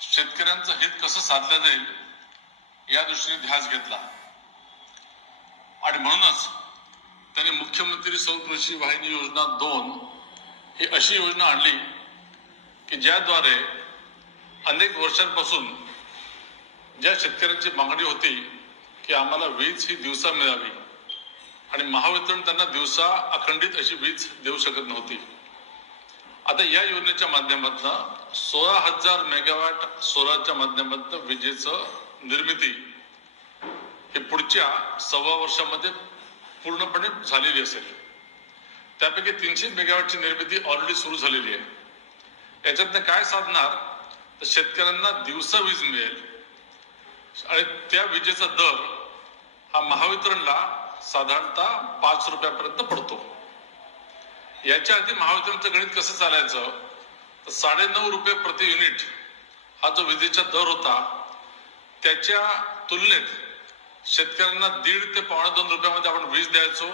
शेतकऱ्यांचं हित कसं साधलं जाईल या दृष्टीने ध्यास घेतला. आणि म्हणूनच त्यांनी मुख्यमंत्री सौकृषी वाहिनी योजना दोन ही अशी योजना आणली की ज्याद्वारे अनेक वर्षांपासून ज्या शेतकऱ्यांची मागणी होती की आम्हाला वीज ही दिवसा मिळावी आणि महावितरण त्यांना दिवसा अखंडित अशी वीज देऊ शकत नव्हती. आता या योजनेच्या माध्यमातून सोळा हजार मेगावॅट सोलारच्या माध्यमातून विजेचं निर्मिती हे पुढच्या सव्वा वर्षामध्ये पूर्णपणे झालेली असेल. त्यापैकी तीनशे मेगावॅटची निर्मिती ऑलरेडी सुरू झालेली आहे. याच्यातनं काय साधणार? तर शेतकऱ्यांना दिवसा वीज मिळेल. आणि त्या विजेचा दर हा महावितरणला साधारणतः पाच रुपयापर्यंत पडतो. याच्या आधी महावितरणचं गणित कसं चालायचं? तर साडेनऊ रुपये प्रति युनिट हा जो विजेचा दर होता त्याच्या तुलनेत शेतकऱ्यांना दीड ते पावणे दोन रुपयामध्ये आपण वीज द्यायचो.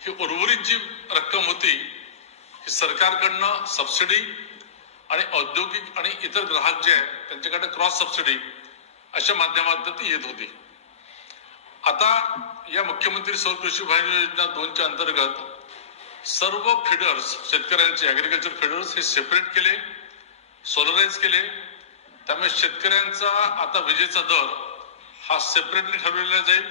ही उर्वरित जी रक्कम होती ही सरकारकडनं सबसिडी आणि औद्योगिक आणि इतर ग्राहक जे आहेत त्यांच्याकडे क्रॉस सबसिडी अशा माध्यमातून ती येत होती. आता या मुख्यमंत्री सौर कृषी योजना दोनच्या अंतर्गत सर्व फिडर्स शेतकऱ्यांचे ऍग्रिकल्चर फिडर्स हे सेपरेट केले सोलराईज केले. त्यामुळे शेतकऱ्यांचा आता विजेचा दर हा सेपरेटली ठरवलेला जाईल.